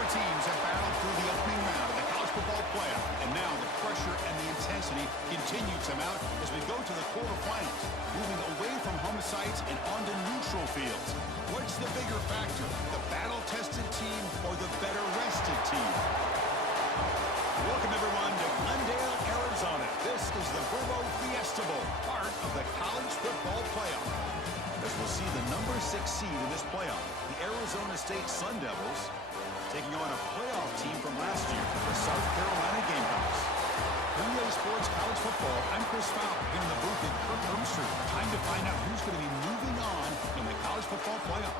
Four teams have battled through the opening round of the college football playoff, and now the pressure and the intensity continue to mount as we go to the quarterfinals, moving away from home sites and onto neutral fields. What's the bigger factor, the battle-tested team or the better-rested team? Welcome, everyone, to Glendale, Arizona. This is the Verbo Fiesta Bowl, part of the college football playoff. As we'll see the number 6 seed in this playoff, the Arizona State Sun Devils, taking on a playoff team from last year, the South Carolina Gamecocks. NBA Sports College Football, I'm Chris Fowler, here in the booth with Kirk Herbstreit. Time to find out who's going to be moving on in the college football playoff.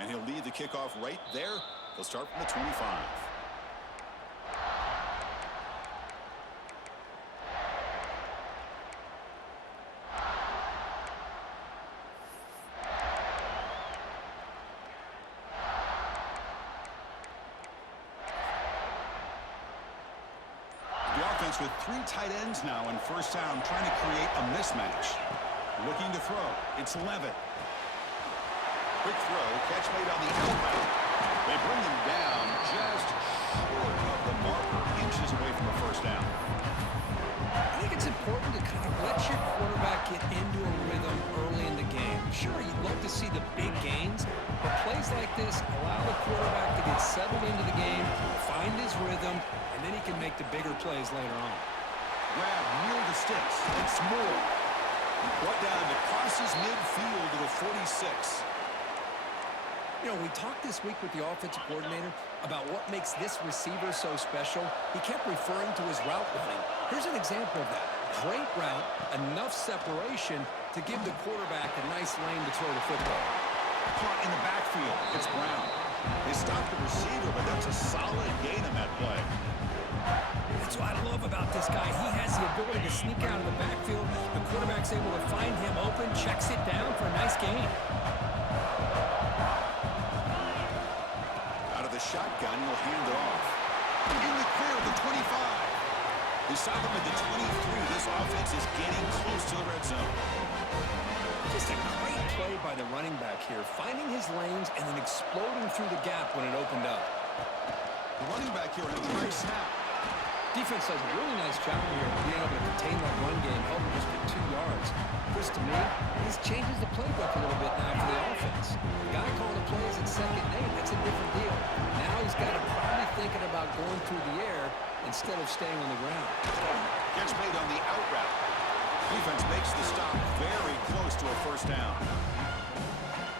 And he'll lead the kickoff right there. He'll start from the 25. The offense with 3 tight ends now in first down, trying to create a mismatch. Looking to throw. It's Levitt. Quick throw, catch made on the outside. They bring him down just short of the marker, inches away from a first down. I think it's important to kind of let your quarterback get into a rhythm early in the game. Sure, you'd love to see the big gains, but plays like this allow the quarterback to get settled into the game, find his rhythm, and then he can make the bigger plays later on. Grab near the sticks. It's Moore. Brought down to crosses midfield to the 46. You know, we talked this week with the offensive coordinator about what makes this receiver so special. He kept referring to his route running. Here's an example of that. Great route, enough separation to give the quarterback a nice lane to throw the football. Caught in the backfield. It's Brown. They stopped the receiver, but that's a solid gain on that play. That's what I love about this guy. He has the ability to sneak out of the backfield. The quarterback's able to find him open, checks it down for a nice gain. Shotgun will hand it off. In the clear of the 25. They stop him at the 23. This offense is getting close to the red zone. Just a great play by the running back here, finding his lanes and then exploding through the gap when it opened up. The running back here on a dry snap. Defense does a really nice job here of being able to contain that run game, held him just for 2 yards. Chris, to me, this changes the playbook a little bit now for the offense. The guy calling the plays at 2nd and 8, that's a different deal. Now he's got to probably thinking about going through the air instead of staying on the ground. Gets made on the out route. Defense makes the stop very close to a first down.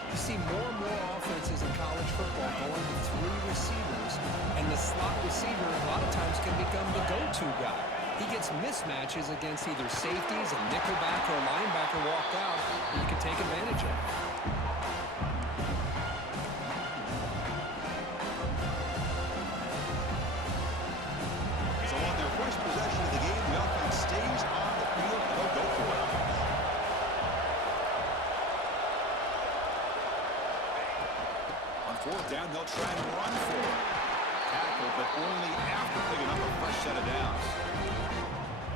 You see more and more offenses in college football going to 3 receivers, and the slot receiver a lot of times can become the go-to guy. He gets mismatches against either safeties, a nickelback, or a linebacker walked out that you can take advantage of. So on their first possession of the game, the offense stays on the field and they'll go for it. On 4th down, they'll try and run for it. Tackle, but only after picking up a fresh set of downs.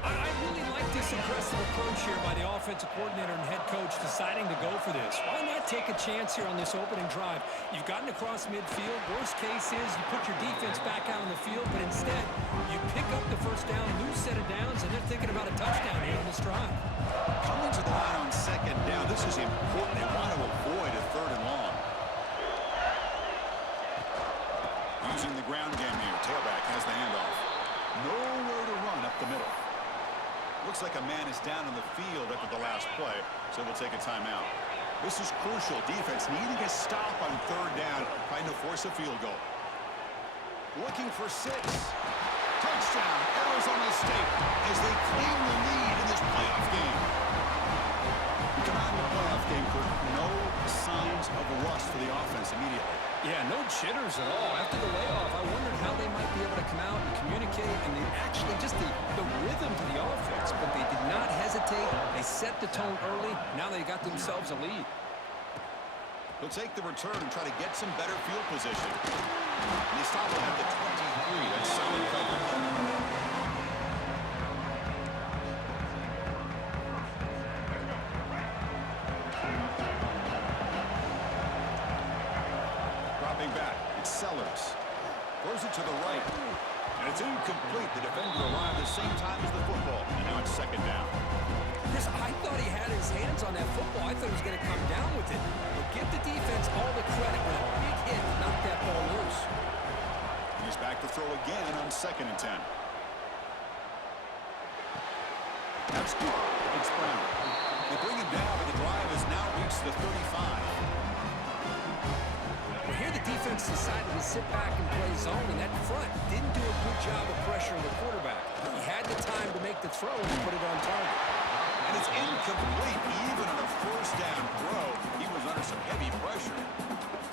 I really like this aggressive approach here by the offensive coordinator and head coach deciding to go for this. Why not take a chance here on this opening drive? You've gotten across midfield. Worst case is you put your defense back out on the field, but instead you pick up the first down, new set of downs, and they're thinking about a touchdown here on this drive. Coming to the line on 2nd down, this is important. They want to avoid a 3rd and long. Using the ground game here. Tailback has the handoff. Nowhere to run up the middle. Looks like a man is down on the field after the last play, so we'll take a timeout. This is crucial. Defense needing a stop on 3rd down, trying to force a field goal. Looking for 6. To Touchdown, Arizona State, as they claim the lead in this playoff game. We come out in the playoff game, Kurt. No signs of rust for the offense immediately. Yeah, no jitters at all. After the layoff, I wondered how they might be able to come out and communicate, and they actually just the rhythm to the offense, but they did not hesitate. They set the tone early. Now they got themselves a lead. They'll take the return and try to get some better field position. And they stop it at the 23. That's solid coverage. Dropping back, it's Sellers. Throws it to the right. And it's incomplete. The defender arrived the same time as the football. And now it's second down. Chris, I thought he had his hands on that football. I thought he was going to come down with it. But give the defense all the credit with a big hit to knock that ball loose. He's back to throw again on 2nd and 10. That's good. It's Brown. They bring him down, but the drive has now reached the 35. Well, here the defense decided to sit back and play zone, and that front didn't do a good job of pressuring the quarterback. He had the time to make the throw and put it on target. And it's incomplete. Even on a first down throw, he was under some heavy pressure.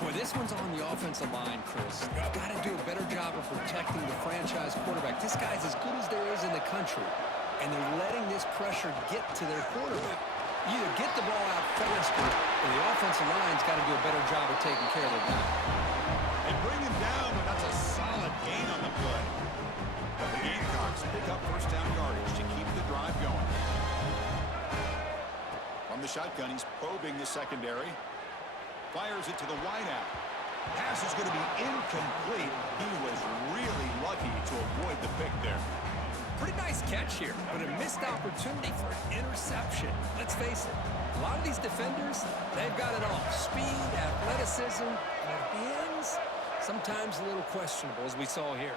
Boy, this one's on the offensive line, Chris. They've got to do a better job of protecting the franchise quarterback. This guy's as good as there is in the country, and they're letting this pressure get to their quarterback. You either get the ball out faster, or the offensive line's got to do a better job of taking care of their guy. They bring him down, but that's a solid gain on the play. The Gamecocks pick up first down yardage to keep the drive going. From the shotgun, he's probing the secondary. Fires it to the wideout. Pass is going to be incomplete. He was really lucky to avoid the pick there. Pretty nice catch here, but a missed opportunity for an interception. Let's face it, a lot of these defenders, they've got it all. Speed, athleticism, but hands, sometimes a little questionable, as we saw here.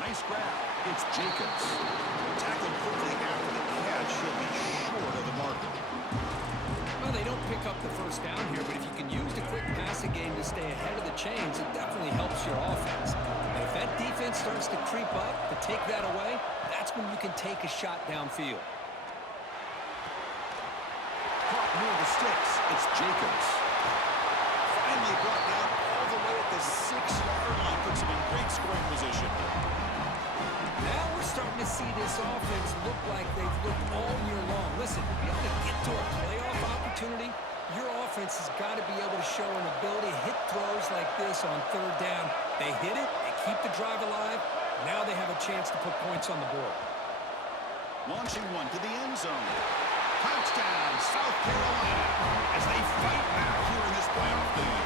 Nice grab. It's Jacobs. Tackled quickly after the catch. He'll be short of the marker. Well, they don't pick up the first down here, but if you can use the quick passing game to stay ahead of the chains, it definitely helps your offense. And if that defense starts to creep up, to take that away, that's when you can take a shot downfield. Caught near the sticks. It's Jacobs. Finally brought down all the way at the 6-yard line. Puts him in great scoring position. Now we're starting to see this offense look like they've looked all year long. Listen, to be able to get to a playoff opportunity, your offense has got to be able to show an ability to hit throws like this on 3rd down. They hit it, they keep the drive alive. Now they have a chance to put points on the board. Launching one to the end zone. Touchdown, South Carolina, as they fight back here in this playoff game.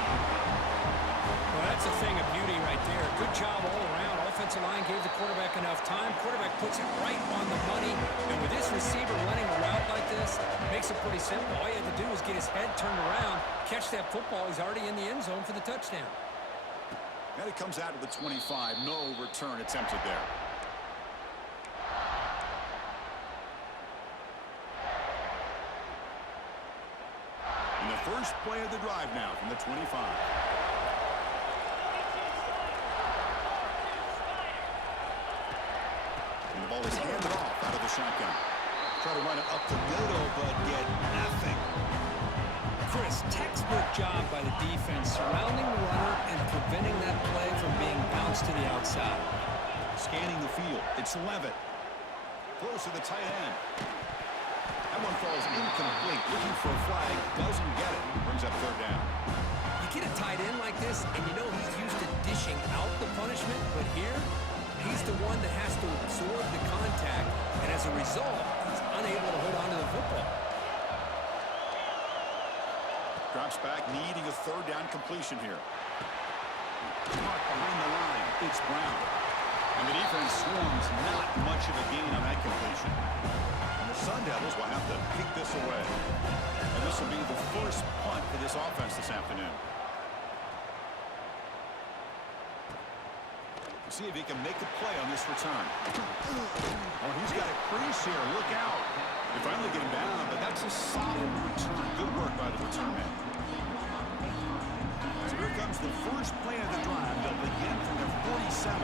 Well, that's a thing of beauty right there. Good job all around. Offensive line gave the quarterback enough time. Quarterback puts it right on the money. And with this receiver running a route like this, makes it pretty simple. All you have to do is get his head turned around, catch that football. He's already in the end zone for the touchdown. And it comes out of the 25. No return attempted there. And the first play of the drive now from the 25. And the ball is handed off out of the shotgun. Try to run it up the middle, but get nothing. Chris, textbook job by the defense surrounding the runner and preventing that play from being bounced to the outside. Scanning the field. It's Levitt. Throws to the tight end. That one falls incomplete. Looking for a flag. Doesn't get it. Brings up 3rd down. You get a tight end like this, and you know he's used to dishing out the punishment, but here, he's the one that has to absorb the contact, and as a result, he's unable to hold on to the football. Drops back, needing a 3rd down completion here. Caught behind the line. It's Brown. And the defense swarms not much of a gain on that completion. And the Sun Devils will have to kick this away. And this will be the first punt for this offense this afternoon. We'll see if he can make a play on this return. Oh, he's got a crease here. Look out. They finally get him down, but that's a solid return. Good work by the return man. So here comes comes the first play of the drive. They'll begin from their 47.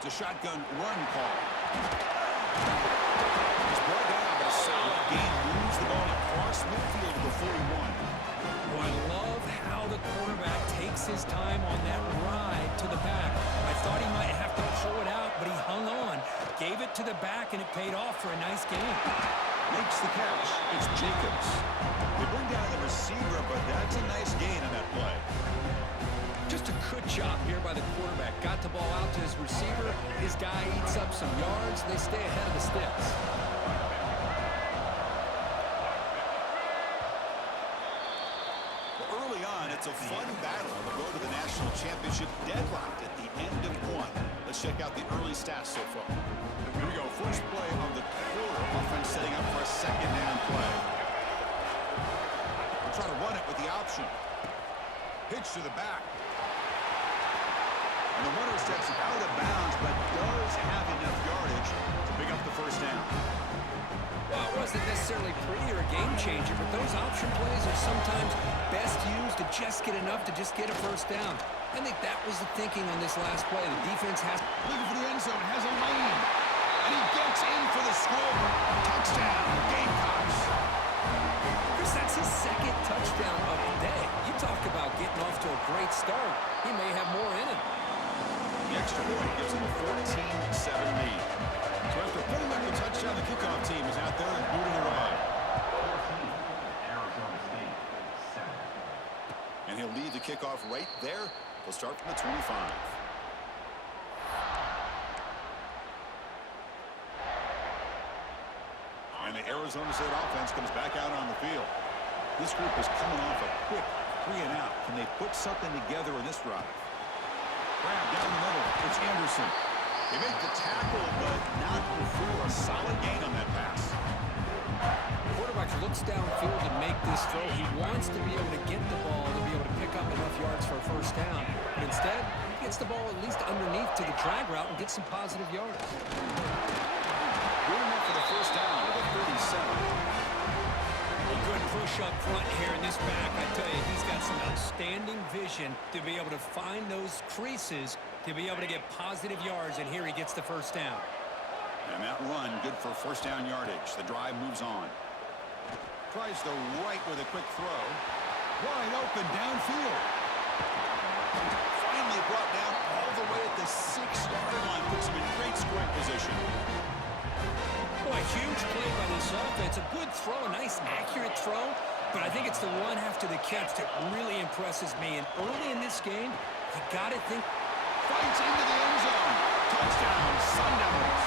It's a shotgun run call. He's brought down, but a solid gain moves the ball across midfield to the 41. Oh, I love how the quarterback takes his time on that ride to the back. I thought he might have to pull it out, but he hung on, gave it to the back, and it paid off for a nice gain. Makes the catch. It's Jacobs. They bring down the receiver, but that's a nice gain on that play. Just a good job here by the quarterback. Got the ball out to his receiver. His guy eats up some yards. They stay ahead of the sticks. Well, early on, it's a fun battle on the road to the national championship, deadlocked at the end of one. Let's check out the early stats so far. Here we go. First play of the quarter. Offense setting up for a second down play. We'll try to run it with the option. Pitch to the back. And the runner steps out of bounds, but does have enough yardage to pick up the first down. Well, it wasn't necessarily pretty or a game changer, but those option plays are sometimes best used to just get enough to just get a first down. I think that was the thinking on this last play. The defense has looking for the end zone, has a lane, and he gets in for the score. Touchdown, Gamecocks. Chris, that's his second touchdown of the day. You talk about getting off to a great start. He may have more in him. The extra point gives them a 14-7 lead. So after putting up the touchdown, the kickoff team is out there and booting the ride. And he'll lead the kickoff right there. They'll start from the 25. And the Arizona State offense comes back out on the field. This group is coming off a quick 3-and-out. Can they put something together in this drive? Grab down the middle. It's Anderson. They make the tackle, but not before a solid gain on that pass. The quarterback looks downfield to make this throw. He wants to be able to get the ball to be able to pick up enough yards for a first down. But instead, he gets the ball at least underneath to the drag route and gets some positive yards. Good enough for the first down with a 37. A good push up front here in this back. I tell you, he's got some outstanding vision to be able to find those creases to be able to get positive yards, and here he gets the first down. And that run, good for first down yardage. The drive moves on. Tries the right with a quick throw. Wide open downfield. Finally brought down all the way at the 6-yard line. Puts him in great scoring position. Oh, a huge play by this offense. A good throw, a nice accurate throw. But I think it's the run after the catch that really impresses me. And early in this game, you got to think. Fights into the end zone. Touchdown, Sun Devils.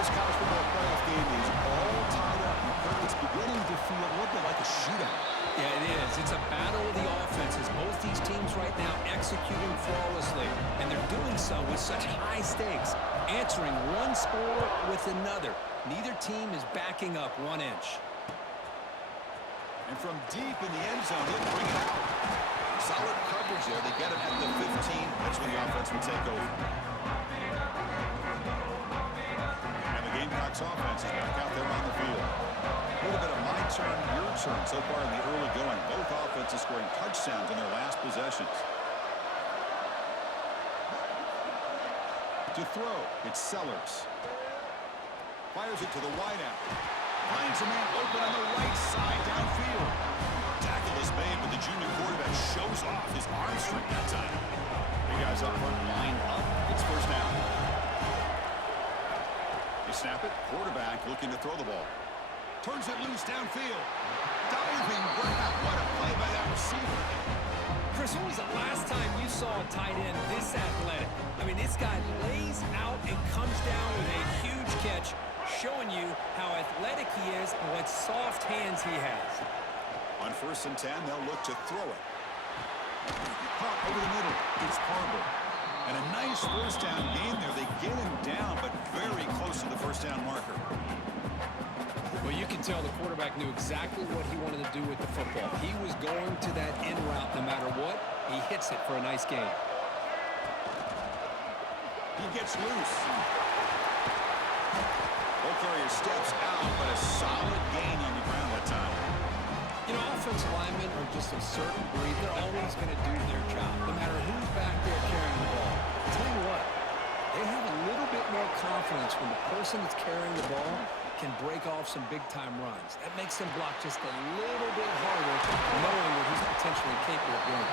This college football playoff game is all tied up. It's beginning to feel a little bit like a shootout. Yeah, it is. It's a battle of the offenses. Both these teams right now executing flawlessly. And they're doing so with such high stakes. Answering one score with another. Neither team is backing up 1 inch. And from deep in the end zone, he'll bring it out. Solid coverage there. They get him at the 15. That's when the offense will take over. And the Gamecocks offense is back out there on the field. A little bit of my turn, your turn so far in the early going. Both offenses scoring touchdowns in their last possessions. To throw, it's Sellers. Fires it to the wideout. Finds a man open on the right side downfield. Tackle is made, but the junior quarterback shows off his arm strength that time. The guys up front line up. It's first down. They snap it. Quarterback looking to throw the ball. Turns it loose downfield. Diving grab. What a play by that receiver. Chris, when was the last time you saw a tight end this athletic? I mean, this guy lays out and comes down with a huge catch, showing you how athletic he is and what soft hands he has. On 1st and 10, they'll look to throw it. Caught over the middle. It's Harbor. And a nice first down game there. They get him down, but very close to the first down marker. Well, you can tell the quarterback knew exactly what he wanted to do with the football. He was going to that in route no matter what. He hits it for a nice gain. He gets loose. Ball carrier steps out, but a solid gain on the ground that time. You know, often offensive linemen are just a certain breed. They're always going to do their job, no matter who's back there carrying the ball. I'll tell you what, they have a little bit more confidence when the person that's carrying the ball can break off some big-time runs. That makes them block just a little bit harder, knowing what he's potentially capable of doing.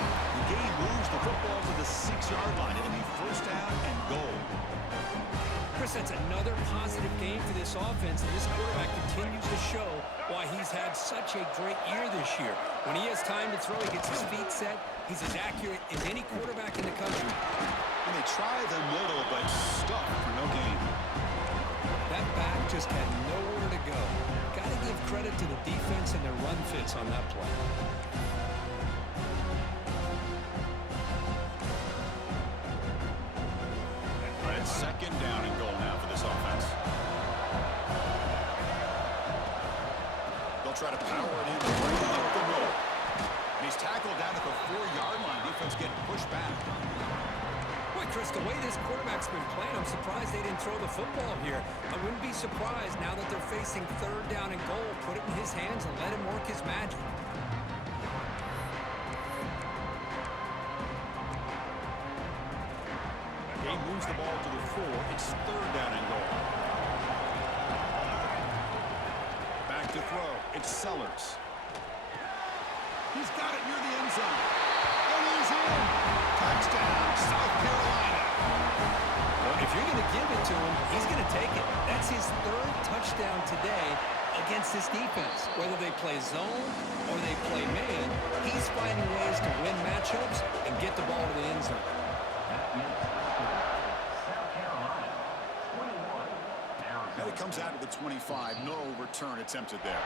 The game moves the football to the 6-yard line. It'll be first down and goal. Chris, that's another positive game for this offense, and this quarterback continues to show why he's had such a great year this year. When he has time to throw, he gets his feet set. He's as accurate as any quarterback in the country. And they try the middle, but stuck for no gain. That back just had nowhere to go. Got to give credit to the defense and their run fits on that play. It's second down and goal now for this offense. They'll try to power it in, bring up the middle. And he's tackled down at the 4-yard line. Defense getting pushed back. Boy, Chris, the way this quarterback's been playing, I'm surprised they didn't throw the football here. I wouldn't be surprised now that they're facing third down and goal. Put it in his hands and let him work his magic. Game moves the ball to the 4. It's third down and goal. Back to throw. It's Sellers. He's got it near the end zone. And he's in. Touchdown, South Carolina. Well, if you're going to give it to him, he's going to take it. That's his third touchdown today against this defense. Whether they play zone or they play man, he's finding ways to win matchups and get the ball to the end zone. Now he comes out to the 25. No return attempted there.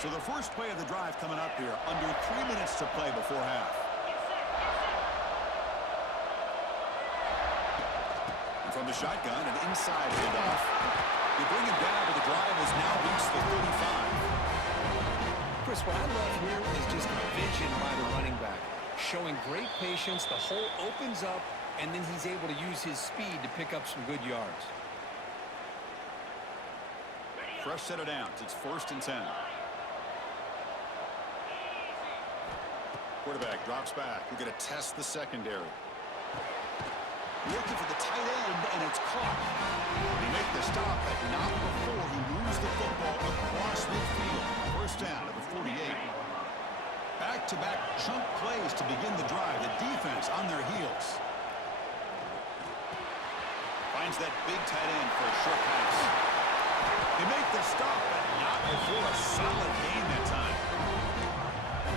So the first play of the drive coming up here. Under 3 minutes to play before half. And from the shotgun, an inside handoff. They bring him down, but the drive has now reached the 35. Chris, what I love here is just vision by the running back. Showing great patience. The hole opens up, and then he's able to use his speed to pick up some good yards. Fresh set of downs. It's first and 10. Quarterback drops back. We're going to test the secondary. Looking for the tight end, and it's caught. They make the stop, but not before he moves the football across midfield. First down at the 48. Back-to-back chunk plays to begin the drive. The defense on their heels. Finds that big tight end for a short pass. They make the stop, but not before a solid gain that time.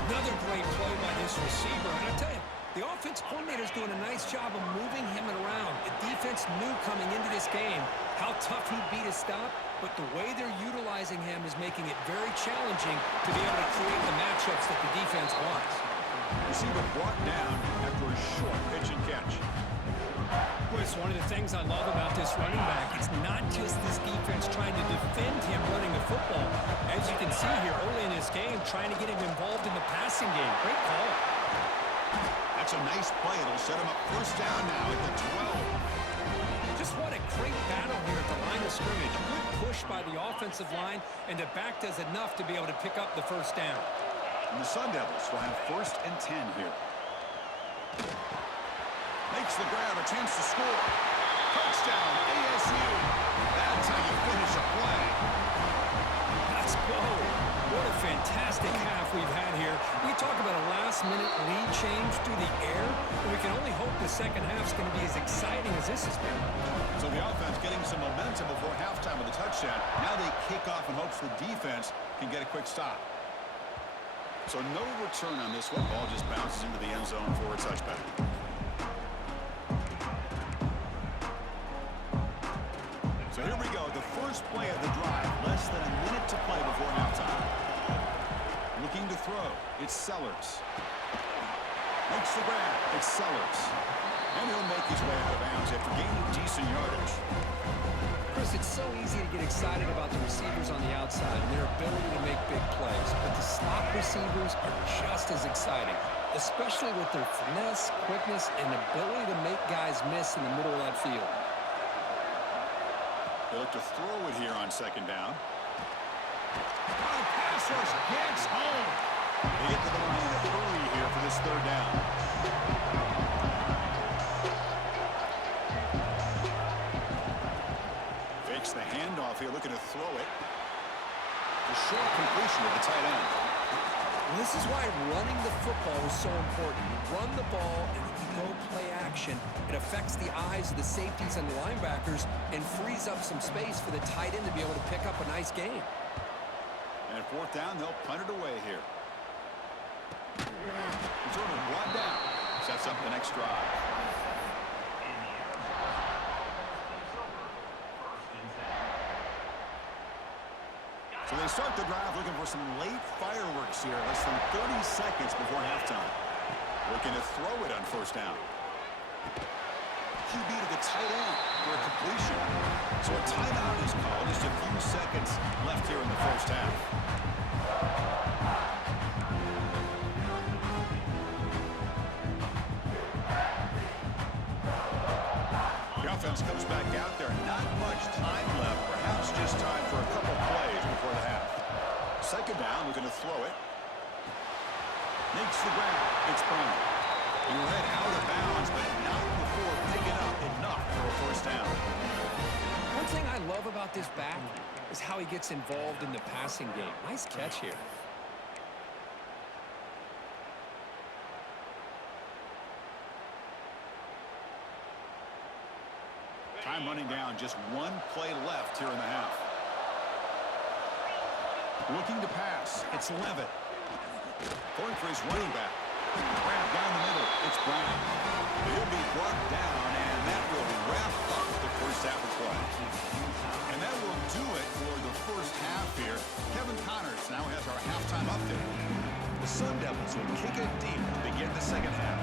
Another great play by this receiver. And I tell you, the offense coordinator's doing a nice job of moving him around. The defense knew coming into this game how tough he'd be to stop, but the way they're utilizing him is making it very challenging to be able to create the matchups that the defense wants. Receiver brought down after a short pitch and catch. Chris, one of the things I love about this running back, it's not just this defense trying to defend him running the football. As you can see here early in this game, trying to get him involved in the passing game. Great call. That's a nice play. It'll set him up first down now at the 12. Just what a great battle here at the line of scrimmage. Good push by the offensive line, and the back does enough to be able to pick up the first down. And the Sun Devils will have first and 10 here. Makes the grab, a chance to score. Touchdown, ASU. That's how you finish a play. Let's go. What a fantastic half we've had here. We talk about a last-minute lead change through the air, and we can only hope the second half's going to be as exciting as this has been. So the offense getting some momentum before halftime with a touchdown. Now they kick off in hopes the defense can get a quick stop. So no return on this one. Ball just bounces into the end zone for a touchback. So here we go, the first play of the drive, less than a minute to play before halftime. Looking to throw, it's Sellers. Makes the grab, it's Sellers. And he'll make his way out of bounds after gaining decent yardage. Chris, it's so easy to get excited about the receivers on the outside and their ability to make big plays, but the slot receivers are just as exciting, especially with their finesse, quickness, and ability to make guys miss in the middle of that field. They look to throw it here on second down. Oh, pass rush gets home. They get to the line in a hurry here for this third down. Fakes the handoff here, looking to throw it. A short completion to the tight end. This is why running the football is so important. You run the ball and then you go play action. It affects the eyes of the safeties and the linebackers and frees up some space for the tight end to be able to pick up a nice gain. And at fourth down, they'll punt it away here. He's sort of brought down. Sets up the next drive. So they start the drive looking for some late fireworks here. Less than 30 seconds before halftime. Looking to throw it on first down. QB to the tight end for a completion. So a timeout is called. Just a few seconds left here in the first half. The offense comes back out there. Not much time left. Perhaps just time for a couple plays before the half. Second down, looking to throw it. Makes the grab. It's Brown. He led out of bounds, but not before picking up enough for a first down. One thing I love about this back is how he gets involved in the passing game. Nice catch here. Time running down, just one play left here in the half. Looking to pass, it's Levitt. Going for his running back. Grab down the middle, it's Brown. He'll be brought down, and that will wrap up the first half of play. And that will do it for the first half here. Kevin Connors now has our halftime update. The Sun Devils will kick it deep to begin the second half.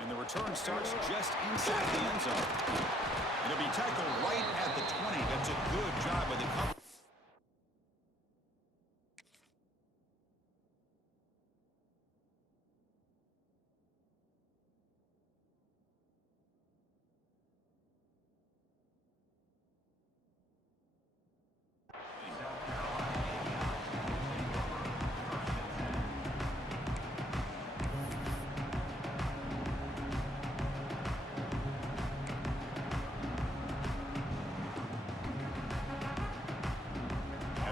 And the return starts just inside the end zone. It'll be tackled right at the 20. That's a good job by the cover.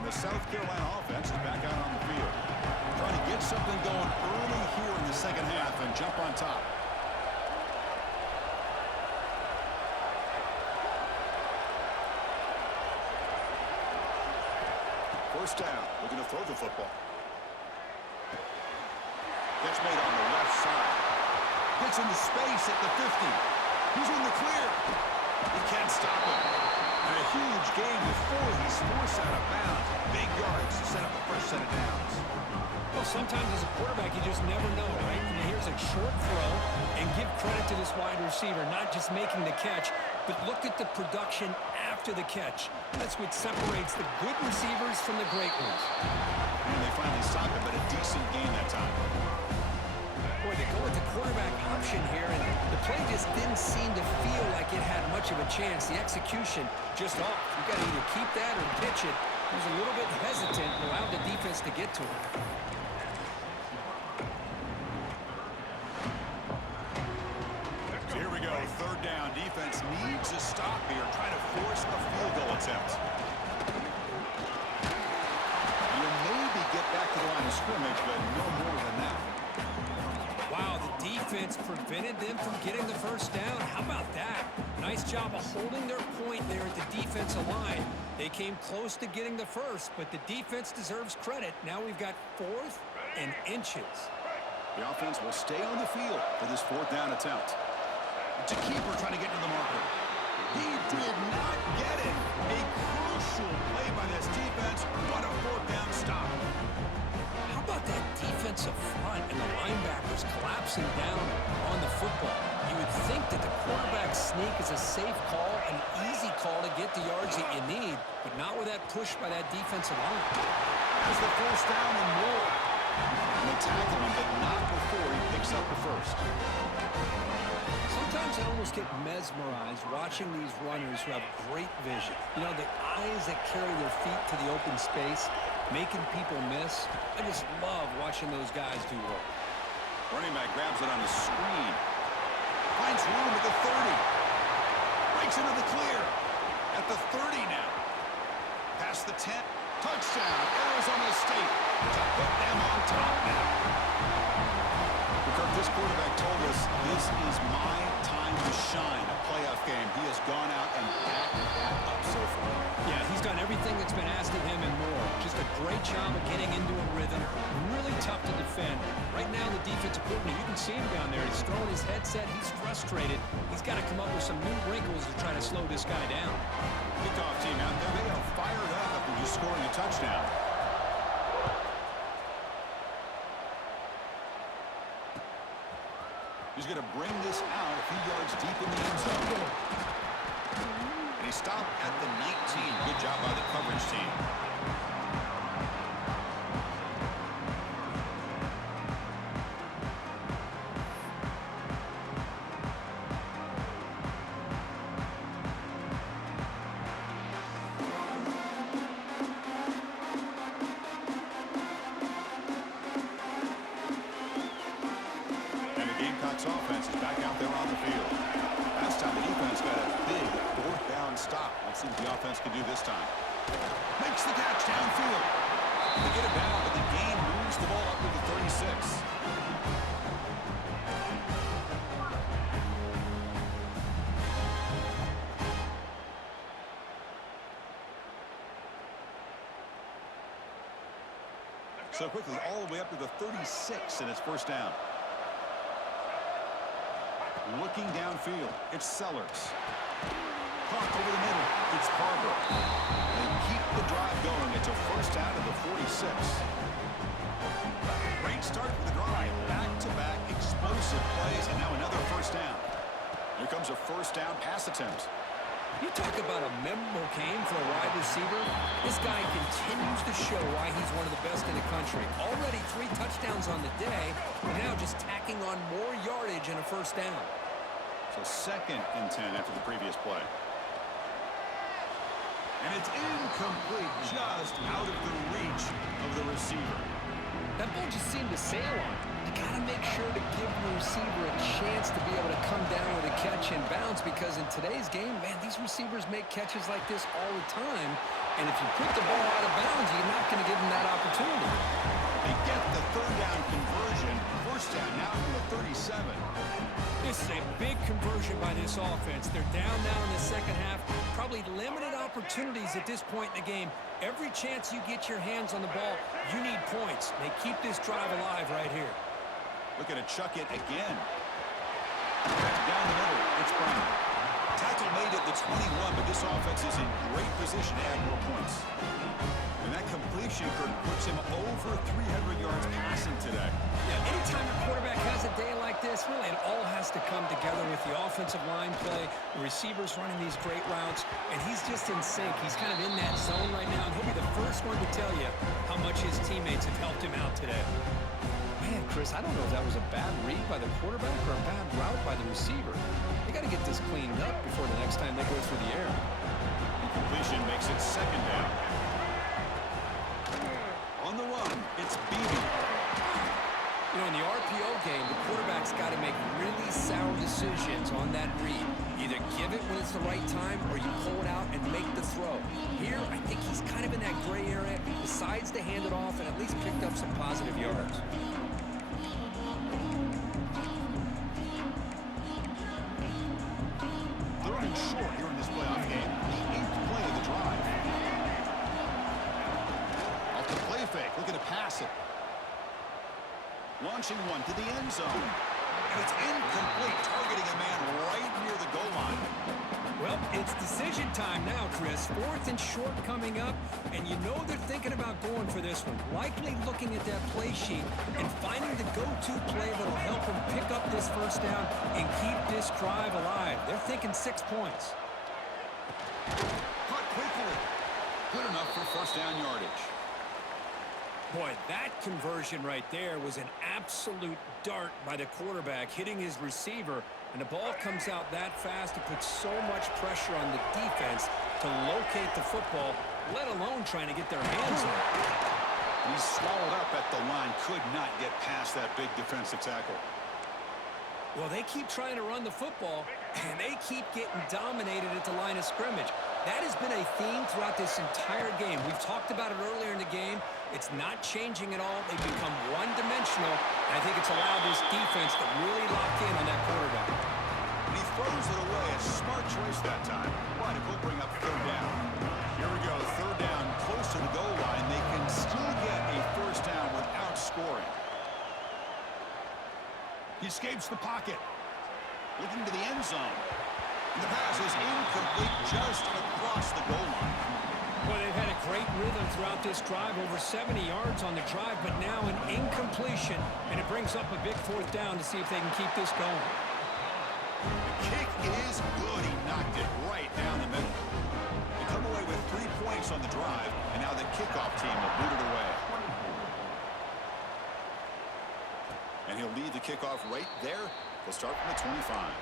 The South Carolina offense is back out on the field. Trying to get something going early here in the second half and jump on top. First down, looking to throw the football. Catch made on the left side. Gets into space at the 50. He's in the clear. He can't stop him. And a huge gain before he's forced out of bounds. Big yards to set up a fresh set of downs. Well, sometimes as a quarterback, you just never know, right? And here's a short throw, and give credit to this wide receiver, not just making the catch, but look at the production after the catch. That's what separates the good receivers from the great ones. And they finally stopped him, but a decent gain that time. Boy, they go with the quarterback option here, and the play just didn't seem to feel like it had much of a chance. The execution just off. You got to either keep that or pitch it. He was a little bit hesitant and allowed the defense to get to him. So here we go, third down. Defense needs a stop here, trying to force a field goal attempt. You'll maybe get back to the line of scrimmage, but no more than that. Wow, the defense prevented them from getting the first down. How about that? Nice job of holding their point there at the defensive line. They came close to getting the first, but the defense deserves credit. Now we've got 4th and inches. The offense will stay on the field for this fourth down attempt. It's a keeper trying to get to the marker. He did not get it. A crucial play by this defense. What a fourth down stop. How about that defensive front and the linebackers collapsing down on the football? You would think that the quarterback sneak is a safe call, an easy call to get the yards that you need, but not with that push by that defensive line. That's the first down and more. And they tackle him, but not before he picks up the first. Sometimes I almost get mesmerized watching these runners who have great vision. You know, the eyes that carry their feet to the open space, making people miss. I just love watching those guys do work. Running back grabs it on the screen. Finds room at the 30. Breaks into the clear. At the 30 now. Past the 10. Touchdown, Arizona State. To put them on top now. Kirk, this quarterback told us this is my time to shine. A playoff game. He has gone out and backed that up so far. Yeah, he's done everything that's been asked of him and more. Just a great job of getting into a rhythm. Really tough to defend. Right now, the defensive coordinator, you can see him down there. He's throwing his headset. He's frustrated. He's got to come up with some new wrinkles to try to slow this guy down. Kickoff team out there. They are fired up after just scoring a touchdown. He's going to bring this out a few yards deep in the end zone. And he stopped at the 19. Good job by the coverage team. Offense is back out there on the field. Last time the defense got a big fourth down stop. Let's see what the offense can do this time. Makes the catch downfield. They get it down, but the game moves the ball up to the 36. So quickly, all the way up to the 36, and it's first down. Looking downfield, it's Sellers. Caught over the middle, it's Carver. They keep the drive going. It's a first down to the 46. Great start for the drive. Back-to-back explosive plays, and now another first down. Here comes a first down pass attempt. You talk about a memorable game for a wide receiver. This guy continues to show why he's one of the best in the country. Already 3 touchdowns on the day, and now just tacking on more yardage and a first down. So 2nd and 10 after the previous play. And it's incomplete, just out of the reach of the receiver. That ball just seemed to sail on. You got to make sure to give the receiver a chance to be able to come down with a catch and bounce, because in today's game, man, these receivers make catches like this all the time. And if you put the ball out of bounds, you're not going to give them that opportunity. They get the third down conversion. First down now from the 37. This is a big conversion by this offense. They're down now in the second half. Probably limited opportunities at this point in the game. Every chance you get your hands on the ball, you need points. They keep this drive alive right here. Looking to chuck it again. Down the middle, it's Brown. Tackle made at the 21, but this offense is in great position to add more points. And that completion, Kirk, puts him over 300 yards passing today. Yeah, anytime a quarterback has a day like this, really it all has to come together with the offensive line play, the receivers running these great routes, and he's just in sync. He's kind of in that zone right now, and he'll be the first one to tell you how much his teammates have helped him out today. Man, Chris, I don't know if that was a bad read by the quarterback or a bad route by the receiver. They got to get this cleaned up before the next time they go through the air. Completion makes it second down. On the run, it's Beebe. You know, in the RPO game, the quarterback's got to make really sound decisions on that read. Either give it when it's the right time or you pull it out and make the throw. Here, I think he's kind of in that gray area, decides to hand it off and at least picked up some positive yards. Third and short here in this playoff game. The 8th play of the drive. Off the play fake, looking to pass it. Launching one to the end zone. And it's incomplete, targeting a man right near the goal line. Well, it's decision time now, Chris. 4th and short coming up, and you know they're thinking about going for this one. Likely looking at that play sheet and finding the go-to play that'll help them pick up this first down and keep this drive alive. They're thinking 6 points. Caught quickly. Good enough for first down yardage. Boy, that conversion right there was an absolute dart by the quarterback, hitting his receiver, and the ball comes out that fast. It puts so much pressure on the defense to locate the football, let alone trying to get their hands on it. He's swallowed up at the line, could not get past that big defensive tackle. Well, they keep trying to run the football, and they keep getting dominated at the line of scrimmage. That has been a theme throughout this entire game. We've talked about it earlier in the game. It's not changing at all. They've become one-dimensional, and I think it's allowed this defense to really lock in on that quarterback. And he throws it away. A smart choice that time. But it will bring up third down. Here we go, third down, close to the goal line. They can still get a first down without scoring. He escapes the pocket. Looking to the end zone. And the pass is incomplete just across the goal line. Well, they've had a great rhythm throughout this drive, over 70 yards on the drive, but now an incompletion, and it brings up a big fourth down to see if they can keep this going. The kick is good. He knocked it right down the middle. They come away with 3 points on the drive, and now the kickoff team will boot it away. And he'll lead the kickoff right there. They'll start from the 25.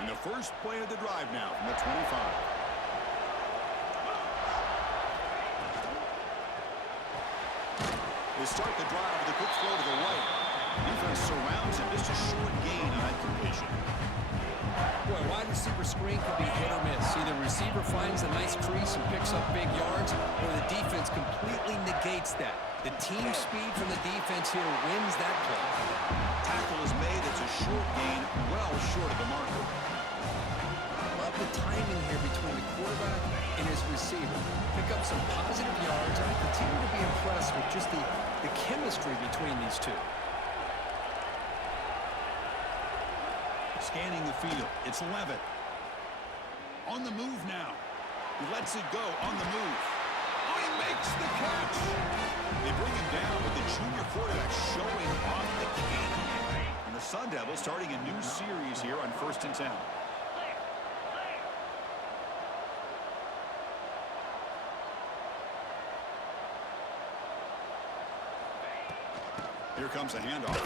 And the first play of the drive now from the 25. They start the drive with a quick throw to the right. Defense surrounds him. Just a short gain on that completion. Boy, wide receiver screen could be hit or miss. Either receiver finds a nice crease and picks up big yards, or the defense completely negates that. The team speed from the defense here wins that play. Tackle is made. It's a short gain, well short of the marker. Love the timing here between the quarterback and his receiver. Pick up some positive yards, and I continue to be impressed with just the chemistry between these two. Scanning the field. It's Levitt. On the move now. He lets it go on the move. Oh, he makes the catch. They bring him down with the junior quarterback showing off the cannon. And the Sun Devils starting a new series here on 1st and 10. Here comes a handoff.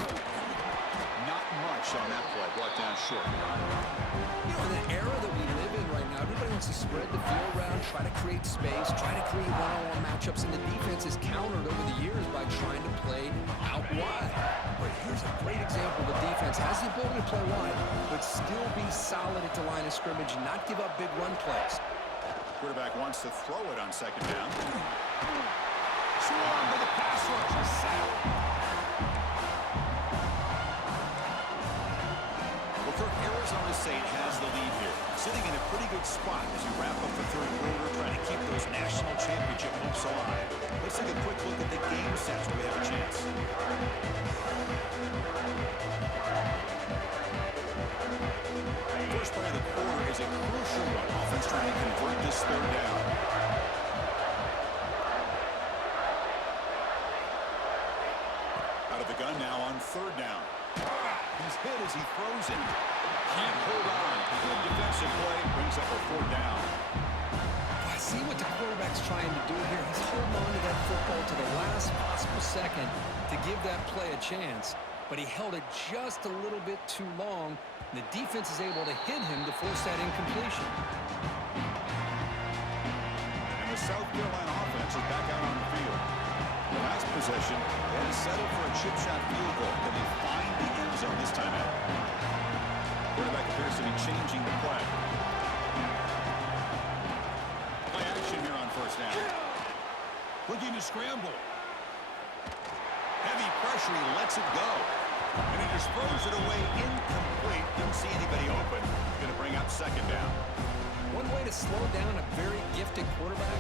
Not much on that play. Brought down short. You know, in the era that we live in right now, everybody wants to spread the field around, try to create space, try to create one-on-one matchups, and the defense has countered over the years by trying to play out wide. But here's a great example. The defense has the ability to play wide, but still be solid at the line of scrimmage and not give up big run plays. Quarterback wants to throw it on 2nd down. Swarmed by the pass rush. A sack. Arizona State has the lead here, sitting in a pretty good spot as we wrap up the 3rd quarter, trying to keep those national championship hopes alive. Let's take a quick look at the game sets where we have a chance. First play of the quarter is a crucial one. Offense trying to convert this 3rd down. Out of the gun now on 3rd down. He's hit as he throws it. Can't hold on. Good defensive play. Brings up a 4th down. I see what the quarterback's trying to do here. He's holding on to that football to the last possible second to give that play a chance. But he held it just a little bit too long. And the defense is able to hit him to force that incompletion. And the South Carolina offense is back out on the field. The last possession, they had to settle for a chip shot field goal. Can they find the end zone this time out? Quarterback appears to be changing the play. Play action here on 1st down. Looking to scramble. Heavy pressure, he lets it go. And he just throws it away incomplete. Didn't see anybody open. Going to bring up 2nd down. One way to slow down a very gifted quarterback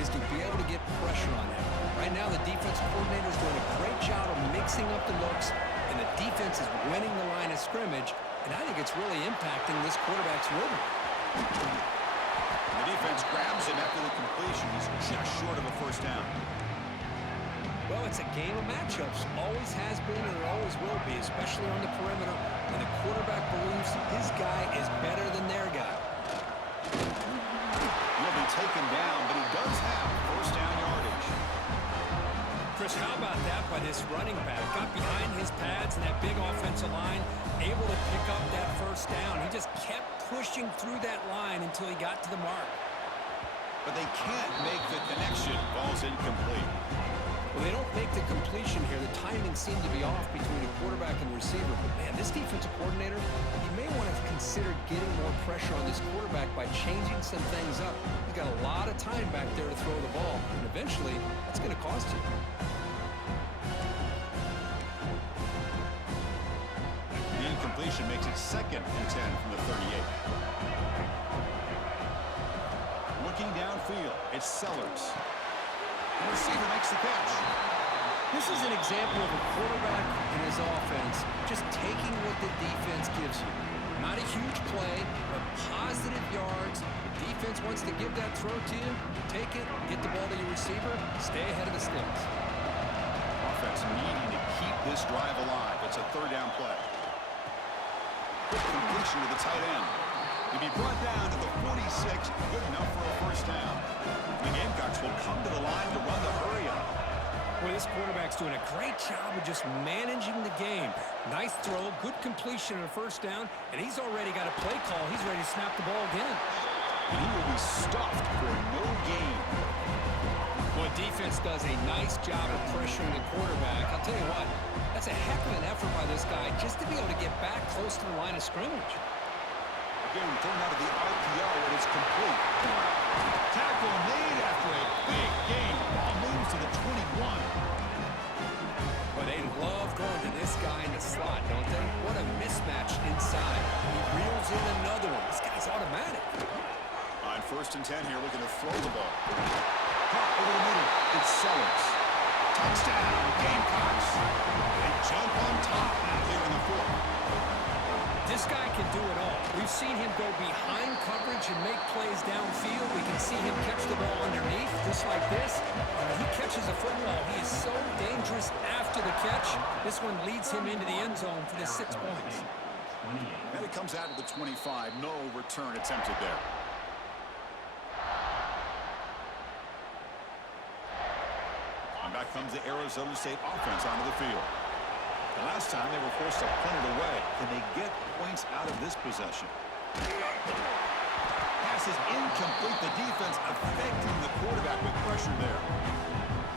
is to be able to get pressure on him. Right now, the defensive coordinator is doing a great job of mixing up the looks, and the defense is winning the line of scrimmage, and I think it's really impacting this quarterback's rhythm. The defense grabs him after the completion. He's just short of a 1st down. Well, it's a game of matchups. Always has been and it always will be, especially on the perimeter, when the quarterback believes his guy is better than their guy. Coach, how about that by this running back? Got behind his pads and that big offensive line, able to pick up that first down. He just kept pushing through that line until he got to the mark. But they can't make the connection. Ball's incomplete. Well, they don't make the completion here. The timing seemed to be off between the quarterback and receiver. But, man, this defensive coordinator, he may want to consider getting more pressure on this quarterback by changing some things up. He's got a lot of time back there to throw the ball. And eventually, that's going to cost you. The incompletion makes it 2nd and 10 from the 38. Looking downfield, it's Sellers. The receiver makes the catch. This is an example of a quarterback and his offense just taking what the defense gives you. Not a huge play, but positive yards. The defense wants to give that throw to you. Take it, get the ball to your receiver, stay ahead of the sticks. Offense needing to keep this drive alive. It's a 3rd down play. Quick completion to the tight end. He'll be brought down to the 46, good enough for a 1st down. The Gamecocks will come to the line to run the hurry-up. Boy, this quarterback's doing a great job of just managing the game. Nice throw, good completion and a 1st down, and he's already got a play call. He's ready to snap the ball again. And he will be stuffed for no gain. Boy, defense does a nice job of pressuring the quarterback. I'll tell you what, that's a heck of an effort by this guy just to be able to get back close to the line of scrimmage. Again, thrown out of the RPO, and it's complete. Tackle made after a big gain. Ball moves to the 21. But they love going to this guy in the slot, don't they? What a mismatch inside. He reels in another one. This guy's automatic. On 1st and 10 here, looking to throw the ball. Caught over the middle. It's Sellers. Touchdown, Gamecocks. They jump on top now here in the 4th. This guy can do it all. We've seen him go behind coverage and make plays downfield. We can see him catch the ball underneath, just like this. When he catches a football, he is so dangerous after the catch. This one leads him into the end zone for the 6 points. And it comes out of the 25. No return attempted there. And back comes the Arizona State offense onto the field. The last time they were forced to punt it away. Can they get points out of this possession? Pass is incomplete. The defense affecting the quarterback with pressure there.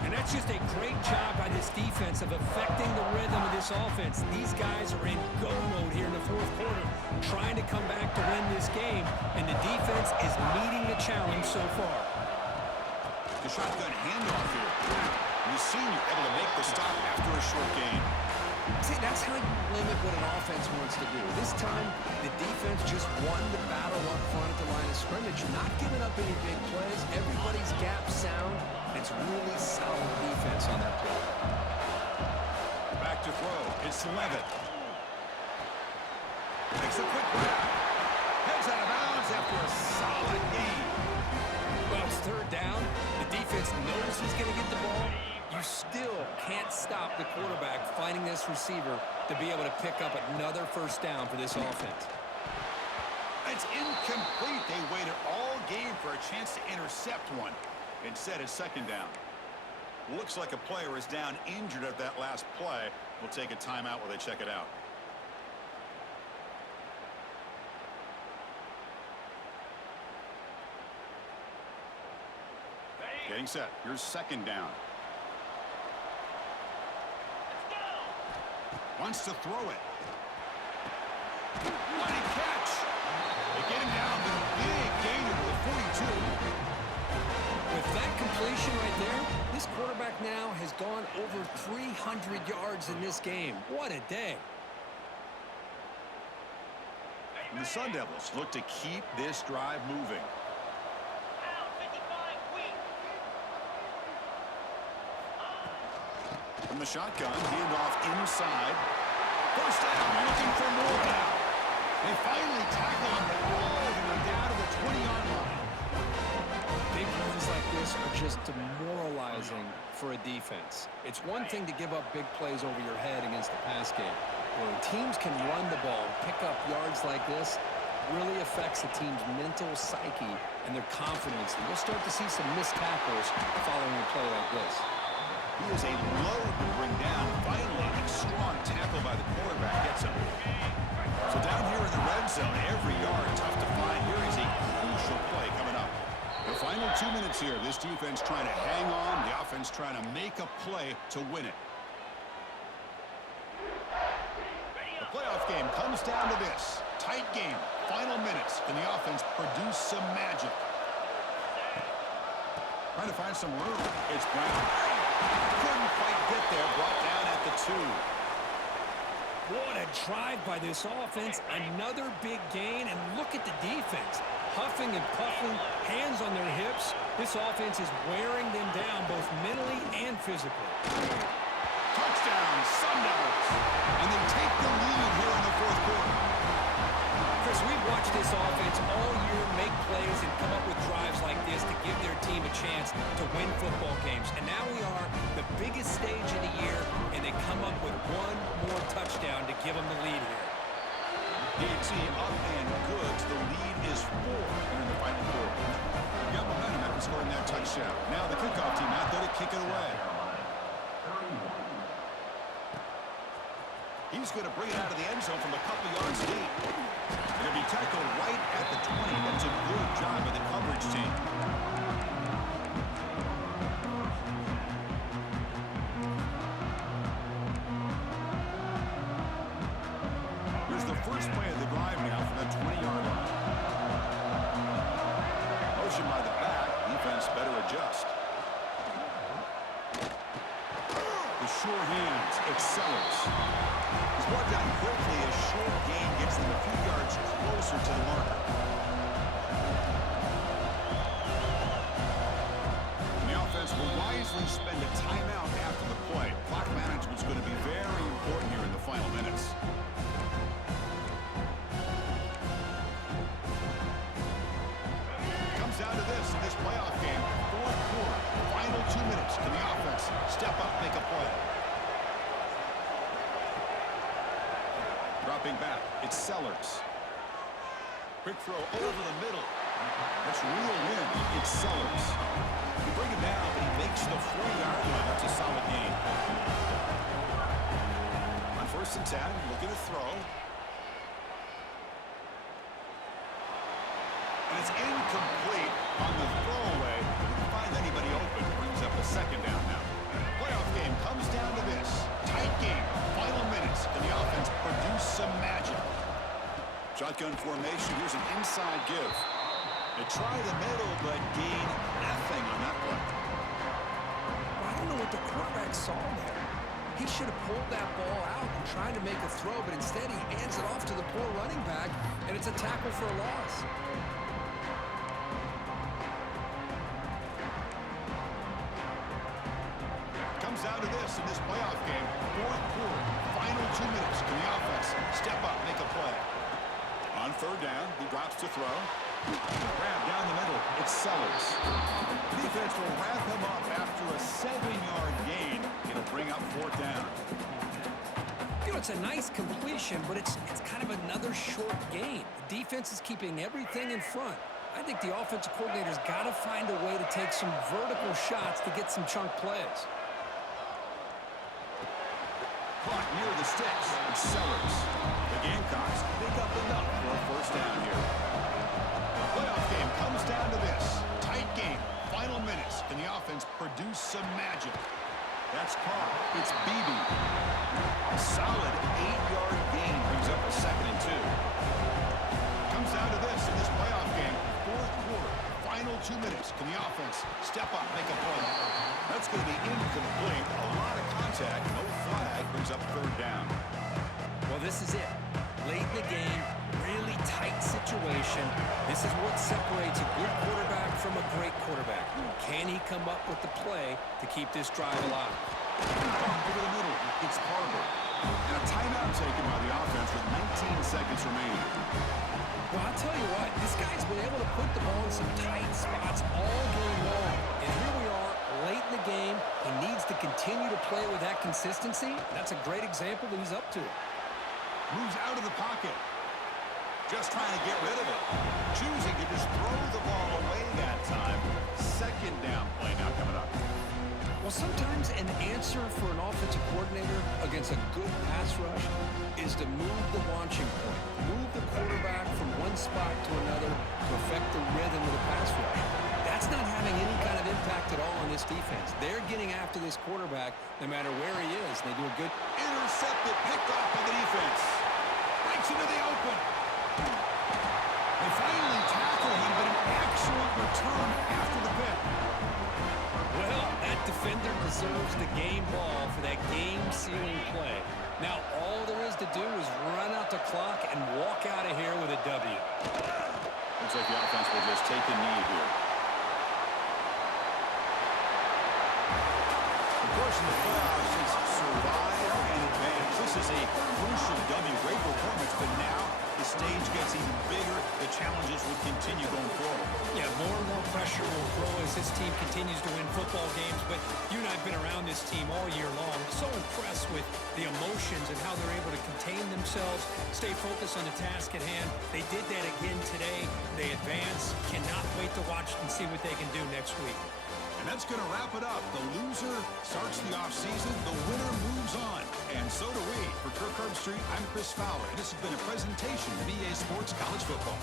And that's just a great job by this defense of affecting the rhythm of this offense. These guys are in go mode here in the 4th quarter, trying to come back to win this game, and the defense is meeting the challenge so far. The shotgun handoff here. The senior able to make the stop after a short gain. See, that's how you limit what an offense wants to do. This time, the defense just won the battle up front at the line of scrimmage, not giving up any big plays. Everybody's gap sound. It's really solid defense on that play. Back to throw. It's Levitt. Makes a quick grab. Heads out of bounds after a solid gain. Well, it's 3rd down. The defense knows he's going to get the ball. You still can't stop the quarterback finding this receiver to be able to pick up another 1st down for this offense. It's incomplete. They waited all game for a chance to intercept one. Instead, it's 2nd down. Looks like a player is down injured at that last play. We'll take a timeout while they check it out. Getting set. Here's 2nd down. Wants to throw it. What a catch! They get him down with a big gain to the 42. With that completion right there, this quarterback now has gone over 300 yards in this game. What a day. And the Sun Devils look to keep this drive moving. From the shotgun, handoff inside. 1st down, looking for more now. They finally tackle him all the way down to the 20-yard line. Big runs like this are just demoralizing for a defense. It's one thing to give up big plays over your head against the pass game. When teams can run the ball, pick up yards like this, really affects the team's mental psyche and their confidence. And you'll start to see some missed tackles following a play like this. He is a load to bring down. Finally, a strong tackle by the quarterback gets him. So down here in the red zone, every yard tough to find. Here is a crucial play coming up. The final 2 minutes here. This defense trying to hang on. The offense trying to make a play to win it. The playoff game comes down to this. Tight game. Final minutes. Can the offense produce some magic? Trying to find some room. It's Brown. Couldn't quite get there. Brought down at the 2. What a drive by this offense. Another big gain, and look at the defense. Huffing and puffing, hands on their hips. This offense is wearing them down both mentally and physically. Touchdown, Sun Devils. And they take the lead here in the fourth quarter. Chris, we've watched this offense all year make plays and come up with drives like this to give their team a chance to win football games. And now we are the biggest stage of the year, and they come up with one more touchdown to give them the lead here. DT up and good. The lead is 4 in the final quarter. You got momentum after scoring that touchdown. Now the kickoff team out there to kick it away. He's going to bring it out of the end zone from a couple yards deep. Going to be tackled right at the 20. That's a good job by the coverage team. Here's the first play of the drive now from the 20-yard line. Motion by the back. Defense better adjust. The sure hands. Excels. He's brought down quickly. A short gain gets them a few yards closer to the marker. And the offense will wisely spend a timeout after the play. Clock management is going to be very important here in the final minutes. Comes down to this in this playoff game. Fourth quarter. Final 2 minutes. Can the offense step up, make a play? Dropping back, it's Sellers. Quick throw over the middle. That's real win. It's Sellers. You bring him down, but he makes the 40-yard line. That's a solid gain. On 1st and 10, looking to throw. And it's incomplete on the throwaway. Didn't find anybody open. Brings up a 2nd down now. Playoff game comes down to this. Tight game. Final minutes. Can the offense produce some magic? Shotgun formation. Here's an inside give. They try the middle, but gain nothing on that play. I don't know what the quarterback saw there. He should have pulled that ball out and tried to make a throw, but instead he hands it off to the poor running back, and it's a tackle for a loss. Comes down to this in this playoff game. Fourth quarter. Final 2 minutes. Can the offense step up, make a play? On 3rd down, he drops to throw. Grab down the middle. It's Sellers. Defense will wrap him up after a 7-yard gain. It'll bring up 4th down. You know, it's a nice completion, but it's kind of another short gain. The defense is keeping everything in front. I think the offensive coordinator's got to find a way to take some vertical shots to get some chunk plays. Caught near the sticks. It's Sellers. The Gamecocks pick up enough for a 1st down here. Playoff game comes down to this. Tight game. Final minutes. Can the offense produce some magic? That's caught. It's Beebe. A solid 8-yard gain brings up a 2nd and 2. Comes down to this in this playoff game. Fourth quarter. Final 2 minutes. Can the offense step up, make a play? That's going to be incomplete. A lot of contact. No flag. Brings up 3rd down. Well, this is it. Late in the game, really tight situation. This is what separates a good quarterback from a great quarterback. Can he come up with the play to keep this drive alive? Bump over the middle. It's Carter. And a timeout taken by the offense with 19 seconds remaining. Well, I'll tell you what, this guy's been able to put the ball in some tight spots all game long. And here we are, late in the game. He needs to continue to play with that consistency. That's a great example that he's up to. Moves out of the pocket. Just trying to get rid of it. Choosing to just throw the ball away that time. 2nd down play now coming up. Well, sometimes an answer for an offensive coordinator against a good pass rush is to move the launching point, move the quarterback from one spot to another to affect the rhythm of the pass rush. That's not having any kind of impact at all on this defense. They're getting after this quarterback no matter where he is. They do a good... Intercepted, picked off by the defense. Breaks into the open. They finally tackle him, but an excellent return after the pick. Well, that defender deserves the game ball for that game-sealing play. Now, all there is to do is run out the clock and walk out of here with a W. Looks like the offense will just take a knee here. Of course, in the playoffs, it's survive and advance. This is a crucial W. Great performance, but now the stage gets even bigger. The challenges will continue going forward. Yeah, more and more pressure will grow as this team continues to win football games, but you and I have been around this team all year long. So impressed with the emotions and how they're able to contain themselves, stay focused on the task at hand. They did that again today. They advance. Cannot wait to watch and see what they can do next week. And that's going to wrap it up. The loser starts the offseason. The winner moves on. And so do we. For Kirk Herbstreit, I'm Chris Fowler. And this has been a presentation of EA Sports College Football.